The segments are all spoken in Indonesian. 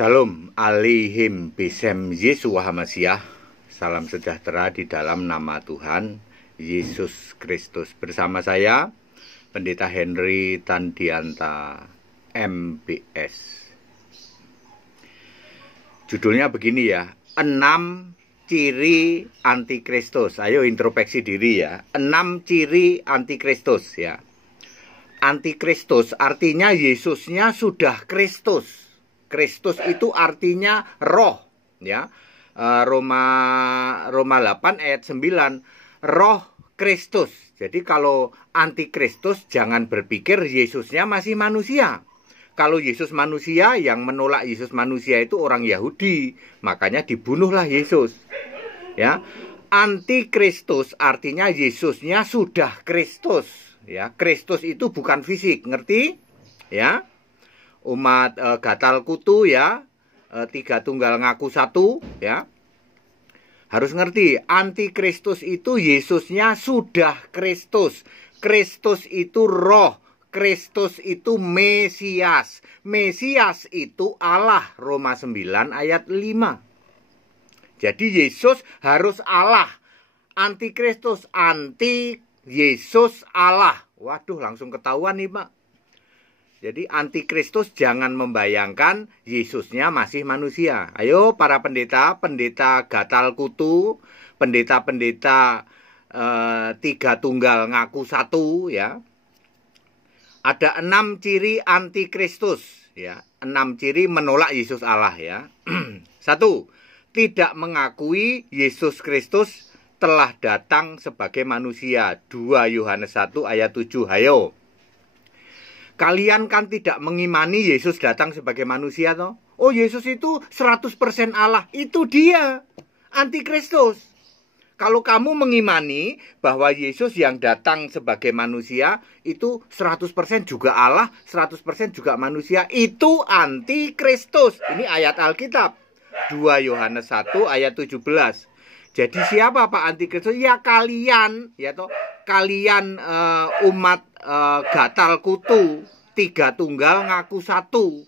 Shalom alihim bisem Yesua HaMasiah. Salam sejahtera di dalam nama Tuhan Yesus Kristus. Bersama saya Pendeta Henry Tandianta MBS. Judulnya begini ya, 6 ciri antikristus. Ayo introspeksi diri ya. 6 ciri antikristus ya. Antikristus artinya Yesusnya sudah Kristus. Kristus itu artinya roh ya. Roma 8 ayat 9, roh Kristus. Jadi kalau antikristus jangan berpikir Yesusnya masih manusia. Kalau Yesus manusia, yang menolak Yesus manusia itu orang Yahudi, makanya dibunuhlah Yesus. Ya. Antikristus artinya Yesusnya sudah Kristus ya. Kristus itu bukan fisik, ngerti? Ya. Umat gatal kutu ya, 3 tunggal ngaku 1 ya. Harus ngerti, antikristus itu Yesusnya sudah Kristus. Kristus itu roh, Kristus itu Mesias. Mesias itu Allah, Roma 9 ayat 5. Jadi Yesus harus Allah. Antikristus, anti Yesus Allah. Waduh, langsung ketahuan nih Pak. Jadi antikristus jangan membayangkan Yesusnya masih manusia. Ayo para pendeta, pendeta gatal kutu, pendeta-pendeta 3 tunggal ngaku 1 ya. Ada 6 ciri antikristus ya. 6 ciri menolak Yesus Allah ya. 1. Tidak mengakui Yesus Kristus telah datang sebagai manusia. 2 Yohanes 1 ayat 7. Ayo. Kalian kan tidak mengimani Yesus datang sebagai manusia toh? Oh, Yesus itu 100% Allah. Itu dia, antikristus. Kalau kamu mengimani bahwa Yesus yang datang sebagai manusia itu 100% juga Allah, 100% juga manusia, itu antikristus. Ini ayat Alkitab. 2 Yohanes 1 ayat 17. Jadi siapa Pak antikristus? Ya kalian, ya toh. Kalian umat gatal kutu, 3 tunggal ngaku 1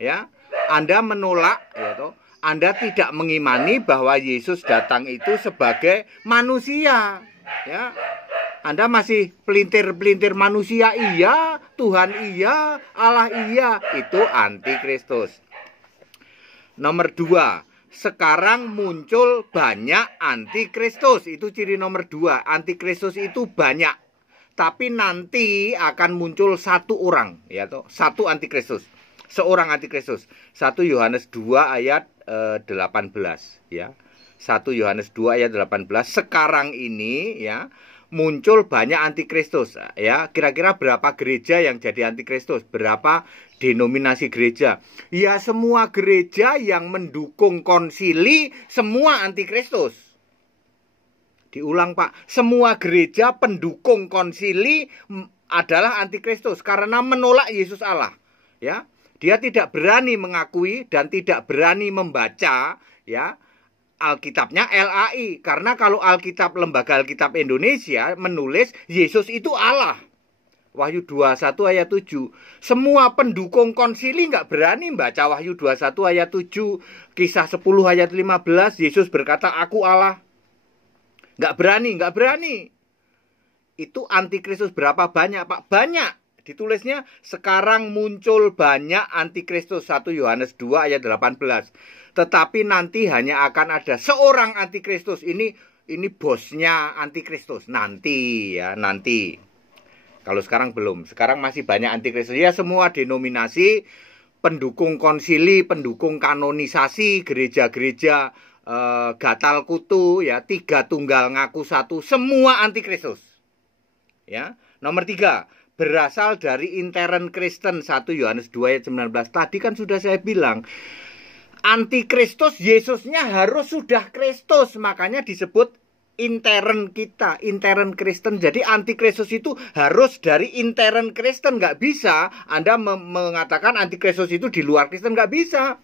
ya. Anda menolak ya toh. Anda tidak mengimani bahwa Yesus datang itu sebagai manusia ya. Anda masih pelintir-pelintir manusia iya, Tuhan iya, Allah iya. Itu antikristus. Nomor 2, sekarang muncul banyak antikristus. Itu ciri nomor 2. Antikristus itu banyak. Tapi nanti akan muncul 1 orang ya toh, 1 antikristus. Seorang antikristus. 1 Yohanes 2 ayat 18 ya. 1 Yohanes 2 ayat 18. Sekarang ini ya muncul banyak antikristus ya. Kira-kira berapa gereja yang jadi antikristus? Berapa denominasi gereja? Ya semua gereja yang mendukung konsili semua antikristus. Diulang Pak, semua gereja pendukung konsili adalah antikristus karena menolak Yesus Allah. Ya, dia tidak berani mengakui dan tidak berani membaca ya Alkitabnya LAI, karena kalau Alkitab Lembaga Alkitab Indonesia menulis Yesus itu Allah. Wahyu 21 ayat 7. Semua pendukung konsili nggak berani membaca Wahyu 21 ayat 7, Kisah 10 ayat 15, Yesus berkata aku Allah. Nggak berani. Itu antikristus berapa banyak Pak? Banyak. Ditulisnya sekarang muncul banyak antikristus. 1 Yohanes 2 ayat 18. Tetapi nanti hanya akan ada seorang antikristus. Ini bosnya antikristus. Nanti ya, nanti. Kalau sekarang belum. Sekarang masih banyak antikristus. Ya semua denominasi, pendukung konsili, pendukung kanonisasi, gereja-gereja gatal kutu ya, 3 tunggal ngaku 1, semua antikristus ya. Nomor 3, berasal dari intern Kristen. 1 Yohanes 2 ayat 19. Tadi kan sudah saya bilang antikristus Yesusnya harus sudah Kristus, makanya disebut intern kita, intern Kristen. Jadi antikristus itu harus dari intern Kristen. Nggak bisa Anda mengatakan antikristus itu di luar Kristen, nggak bisa.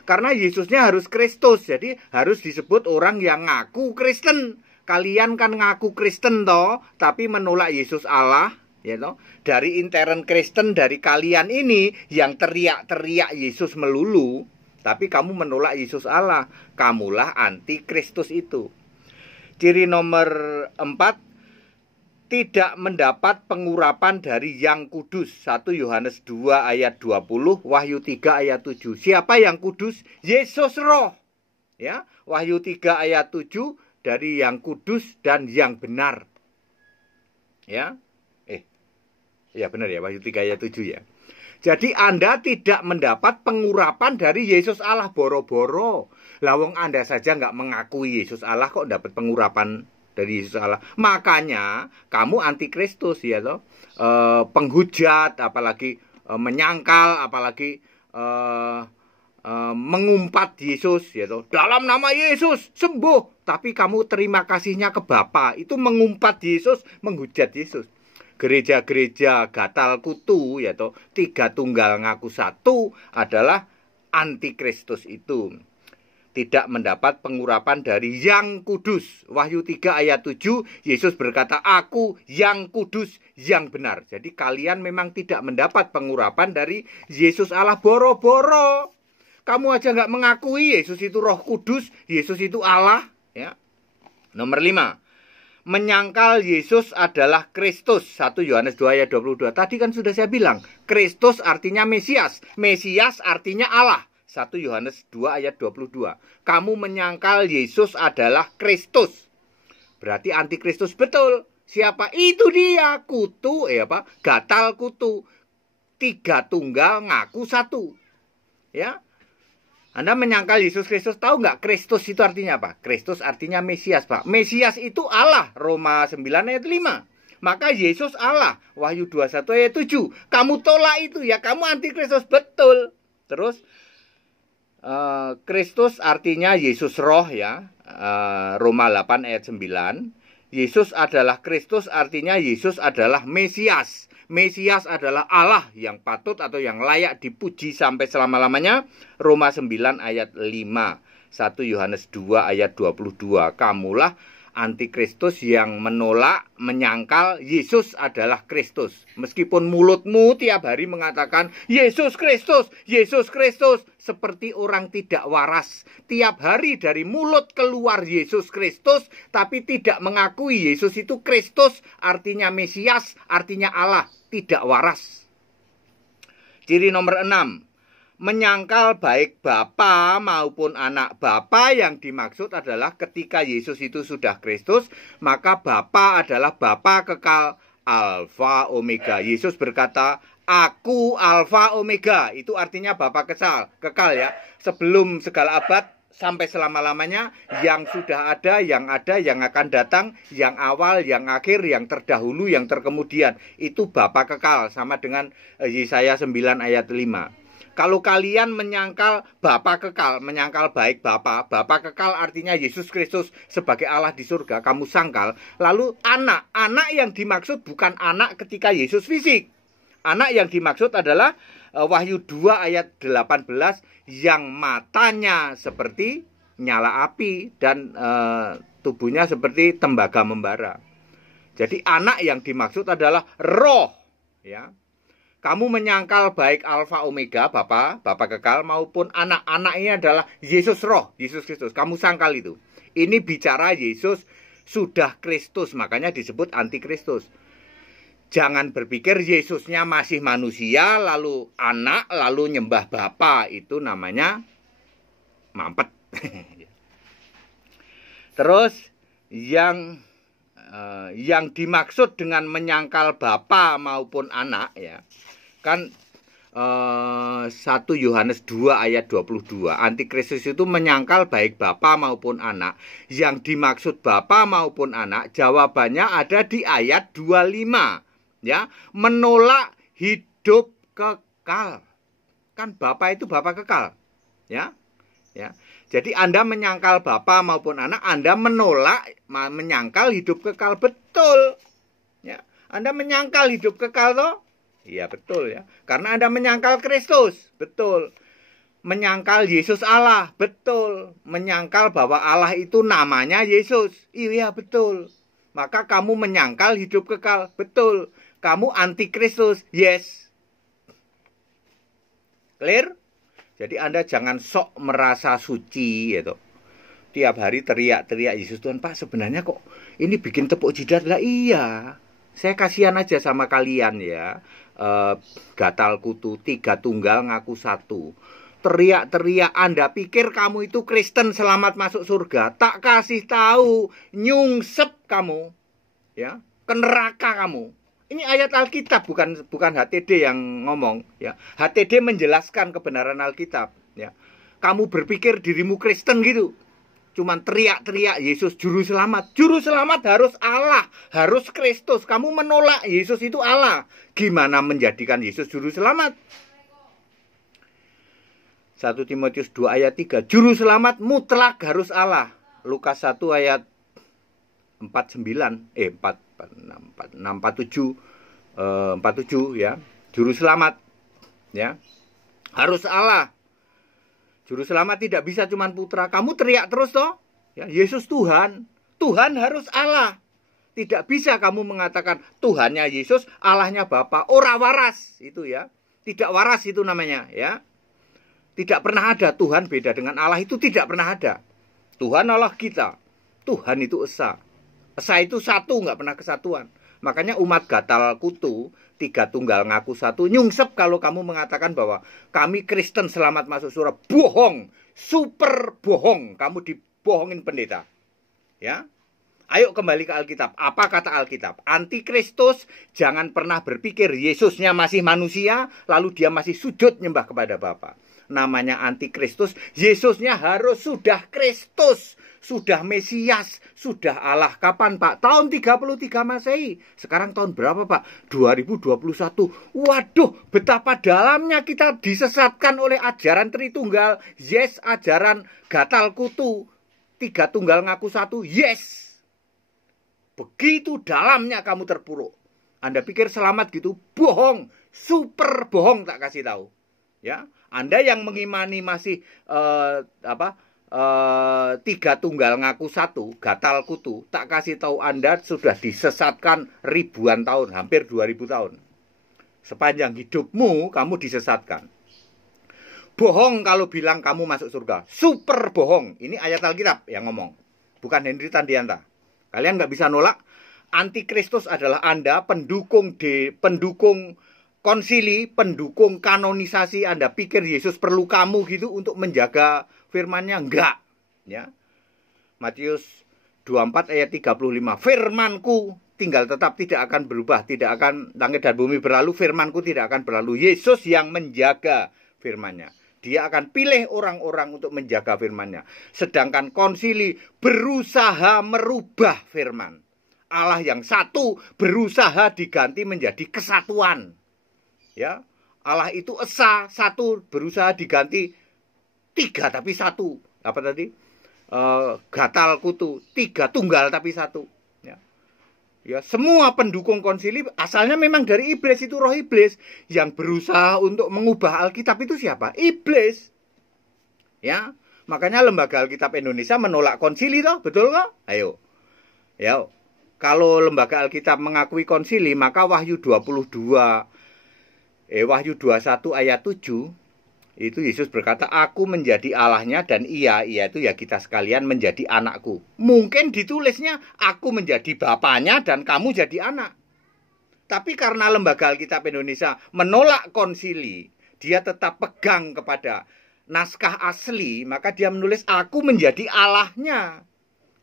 Karena Yesusnya harus Kristus, jadi harus disebut orang yang ngaku Kristen. Kalian kan ngaku Kristen toh, tapi menolak Yesus Allah, ya toh. Dari intern Kristen dari kalian ini yang teriak-teriak Yesus melulu, Tapi kamu menolak Yesus Allah, kamulah antikristus itu. Ciri nomor 4, tidak mendapat pengurapan dari yang kudus. 1 Yohanes 2 ayat 20, Wahyu 3 ayat 7. Siapa yang kudus? Yesus Roh. Ya, Wahyu 3 ayat 7, dari yang kudus dan yang benar. Ya. Ya benar ya, Wahyu 3 ayat 7 ya. Jadi Anda tidak mendapat pengurapan dari Yesus Allah, boro-boro. Lawang Anda saja nggak mengakui Yesus Allah, kok dapat pengurapan dari Yesus Allah. Makanya kamu antikristus ya toh. Penghujat, apalagi menyangkal, apalagi mengumpat Yesus ya toh. Dalam nama Yesus sembuh, tapi kamu terima kasihnya ke Bapa. Itu mengumpat Yesus, menghujat Yesus. Gereja-gereja gatal kutu ya toh, 3 tunggal ngaku 1 adalah antikristus itu. Tidak mendapat pengurapan dari yang kudus. Wahyu 3 ayat 7, Yesus berkata, aku yang kudus, yang benar. Jadi kalian memang tidak mendapat pengurapan dari Yesus Allah, boro-boro. Kamu aja nggak mengakui Yesus itu Roh Kudus, Yesus itu Allah. Ya. Nomor 5, menyangkal Yesus adalah Kristus. 1 Yohanes 2 ayat 22. Tadi kan sudah saya bilang, Kristus artinya Mesias. Mesias artinya Allah. 1 Yohanes 2 ayat 22. Kamu menyangkal Yesus adalah Kristus. Berarti antikristus betul. Siapa? Itu dia, kutu, gatal kutu. 3 tunggal ngaku 1. Ya. Anda menyangkal Yesus Kristus, tahu nggak Kristus itu artinya apa? Kristus artinya Mesias, Pak. Mesias itu Allah, Roma 9 ayat 5. Maka Yesus Allah, Wahyu 21 ayat 7. Kamu tolak itu ya, kamu antikristus, betul. Terus Kristus artinya Yesus Roh ya, Roma 8 ayat 9. Yesus adalah Kristus artinya Yesus adalah Mesias. Mesias adalah Allah yang patut atau yang layak dipuji sampai selama-lamanya. Roma 9 ayat 5. 1 Yohanes 2 ayat 22. Kamulah antikristus yang menolak, menyangkal Yesus adalah Kristus. Meskipun mulutmu tiap hari mengatakan Yesus Kristus, Yesus Kristus, seperti orang tidak waras. Tiap hari dari mulut keluar Yesus Kristus, tapi tidak mengakui Yesus itu Kristus, artinya Mesias, artinya Allah, tidak waras. Ciri nomor 6, menyangkal baik Bapa maupun anak. Bapa yang dimaksud adalah ketika Yesus itu sudah Kristus, maka Bapa adalah Bapa kekal, Alfa Omega. Yesus berkata, aku Alfa Omega. Itu artinya Bapa kekal ya. Sebelum segala abad sampai selama-lamanya, yang sudah ada, yang akan datang, yang awal, yang akhir, yang terdahulu, yang terkemudian. Itu Bapa kekal, sama dengan Yesaya 9 ayat 5. Kalau kalian menyangkal Bapa kekal, menyangkal baik Bapa kekal artinya Yesus Kristus sebagai Allah di surga, kamu sangkal. Lalu anak yang dimaksud bukan anak ketika Yesus fisik. Anak yang dimaksud adalah Wahyu 2 ayat 18, yang matanya seperti nyala api dan tubuhnya seperti tembaga membara. Jadi anak yang dimaksud adalah roh, ya. Kamu menyangkal baik Alfa Omega, Bapa kekal, maupun anak ini adalah Yesus Roh, Yesus Kristus. Kamu sangkal itu. Ini bicara Yesus sudah Kristus, makanya disebut antikristus. Jangan berpikir Yesusnya masih manusia, lalu anak, lalu nyembah Bapa. Itu namanya mampet. Terus yang dimaksud dengan menyangkal Bapa maupun anak ya, kan 1 Yohanes 2 ayat 22. Antikristus itu menyangkal baik Bapa maupun anak. Yang dimaksud Bapa maupun anak, jawabannya ada di ayat 25 ya, menolak hidup kekal. Kan Bapa itu Bapa kekal ya. Ya. Jadi Anda menyangkal Bapa maupun anak, Anda menyangkal hidup kekal, betul. Ya. Anda menyangkal hidup kekal toh? Iya betul ya. Karena Anda menyangkal Kristus, betul. Menyangkal Yesus Allah, betul. Menyangkal bahwa Allah itu namanya Yesus, iya betul. Maka kamu menyangkal hidup kekal, betul. Kamu antikristus, yes. Clear? Jadi Anda jangan sok merasa suci gitu. Tiap hari teriak-teriak Yesus Tuhan. Pak, sebenarnya kok ini bikin tepuk jidat lah. Iya, saya kasihan aja sama kalian ya. Gatal kutu, 3 tunggal ngaku 1. Teriak-teriak, Anda pikir kamu itu Kristen selamat masuk surga. Tak kasih tahu, nyungsep kamu ya, ke neraka kamu. Ini ayat Alkitab, bukan HTD yang ngomong ya. HTD menjelaskan kebenaran Alkitab ya. Kamu berpikir dirimu Kristen gitu, cuman teriak-teriak Yesus juru selamat. Juru selamat harus Allah, harus Kristus. Kamu menolak Yesus itu Allah. Gimana menjadikan Yesus juru selamat? 1 Timotius 2 ayat 3. Juru selamat mutlak harus Allah. Lukas 1 ayat 47 ya. Juru selamat ya, harus Allah. Juru selamat tidak bisa cuman putra. Kamu teriak terus toh ya, Yesus Tuhan. Tuhan harus Allah. Tidak bisa kamu mengatakan Tuhannya Yesus, Allahnya Bapa. Ora waras itu ya. Tidak waras itu namanya ya. Tidak pernah ada Tuhan beda dengan Allah, itu tidak pernah ada. Tuhan Allah kita. Tuhan itu esa. Esa itu satu, nggak pernah kesatuan. Makanya umat gatal kutu, 3 tunggal ngaku 1, nyungsep kalau kamu mengatakan bahwa kami Kristen selamat masuk surga. Bohong, super bohong. Kamu dibohongin pendeta. Ya. Ayo kembali ke Alkitab. Apa kata Alkitab? Antikristus jangan pernah berpikir Yesusnya masih manusia, lalu dia masih sujud nyembah kepada Bapa. Namanya antikristus, Yesusnya harus sudah Kristus, sudah Mesias, sudah Allah. Kapan Pak? Tahun 33 Masehi. Sekarang tahun berapa Pak? 2021. Waduh, betapa dalamnya kita disesatkan oleh ajaran Tritunggal. Yes, ajaran gatal kutu. 3 tunggal ngaku 1. Yes. Begitu dalamnya kamu terpuruk. Anda pikir selamat gitu? Bohong, super bohong, tak kasih tahu. Ya, Anda yang mengimani masih 3 tunggal ngaku 1, gatal kutu, tak kasih tahu Anda sudah disesatkan ribuan tahun, hampir 2000 tahun. Sepanjang hidupmu kamu disesatkan. Bohong kalau bilang kamu masuk surga. Super bohong. Ini ayat Alkitab yang ngomong, bukan Henry Tandianta. Kalian nggak bisa nolak. Antikristus adalah Anda, pendukung konsili, pendukung kanonisasi. Anda pikir Yesus perlu kamu gitu untuk menjaga firman-Nya? Enggak. Ya. Matius 24 ayat 35. Firman-Ku tinggal tetap, tidak akan berubah, tidak akan, langit dan bumi berlalu, firman-Ku tidak akan berlalu. Yesus yang menjaga firman-Nya. Dia akan pilih orang-orang untuk menjaga firman-Nya. Sedangkan konsili berusaha merubah firman. Allah yang satu berusaha diganti menjadi kesatuan. Ya, Allah itu esa, satu, berusaha diganti 3 tapi 1. Apa tadi? Gatal kutu, 3 tunggal tapi 1. Ya, semua pendukung konsili asalnya memang dari iblis, itu roh iblis yang berusaha untuk mengubah Alkitab. Itu siapa? Iblis. Ya, makanya Lembaga Alkitab Indonesia menolak konsili toh, betul kok? Ayo. Ya, kalau Lembaga Alkitab mengakui konsili, maka Wahyu 21 ayat 7 itu Yesus berkata, aku menjadi Allahnya dan ia itu ya kita sekalian menjadi anakku. Mungkin ditulisnya aku menjadi bapaknya dan kamu jadi anak. Tapi karena Lembaga Alkitab Indonesia menolak konsili, dia tetap pegang kepada naskah asli, maka dia menulis aku menjadi Allahnya.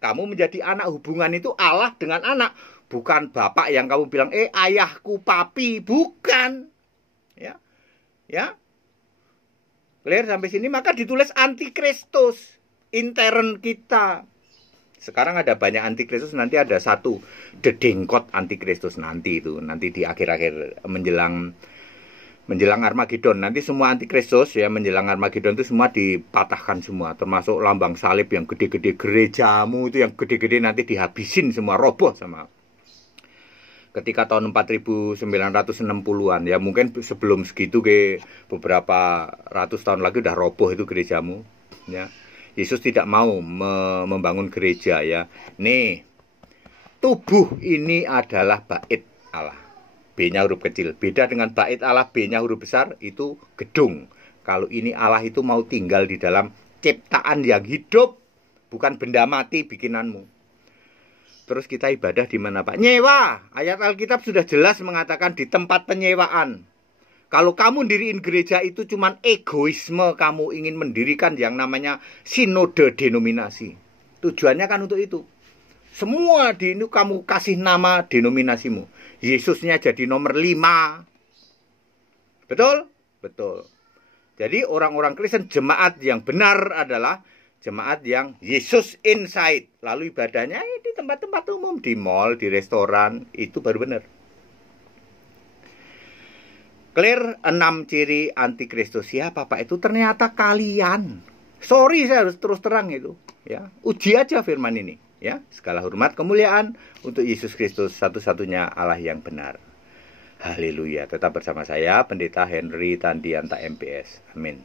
Kamu menjadi anak. Hubungan itu Allah dengan anak, bukan bapak yang kamu bilang ayahku papi, bukan. Ya. Ya. Clear sampai sini? Maka ditulis antikristus, intern kita. Sekarang ada banyak antikristus, nanti ada satu dedengkot antikristus nanti itu, nanti di akhir-akhir menjelang Armageddon. Nanti semua antikristus ya menjelang Armageddon itu semua dipatahkan semua, termasuk lambang salib yang gede-gede, gerejamu itu yang gede-gede nanti dihabisin semua, roboh sama. Ketika tahun 4960-an ya, mungkin sebelum segitu ke beberapa ratus tahun lagi udah roboh itu gerejamu ya. Yesus tidak mau membangun gereja ya. Nih, tubuh ini adalah bait Allah. B-nya huruf kecil. Beda dengan bait Allah, B-nya huruf besar, itu gedung. kalau ini Allah itu mau tinggal di dalam ciptaan yang hidup, bukan benda mati bikinanmu. Terus kita ibadah di mana, Pak? Nyewa. Ayat Alkitab sudah jelas mengatakan di tempat penyewaan. Kalau kamu diriin gereja itu cuman egoisme, kamu ingin mendirikan yang namanya sinode denominasi. Tujuannya kan untuk itu. Semua di ini kamu kasih nama denominasimu. Yesusnya jadi nomor 5. Betul? Betul. Jadi orang-orang Kristen, jemaat yang benar adalah jemaat yang Yesus inside. Lalu ibadahnya di tempat-tempat umum, di mall, di restoran, itu baru benar. Clear 6 ciri antikristus. Siapa Pak? Itu ternyata kalian. Sorry saya harus terus terang itu. Ya, uji aja firman ini. Ya, segala hormat kemuliaan untuk Yesus Kristus, satu-satunya Allah yang benar. Haleluya. Tetap bersama saya, Pendeta Henry Tandianta MPS. Amin.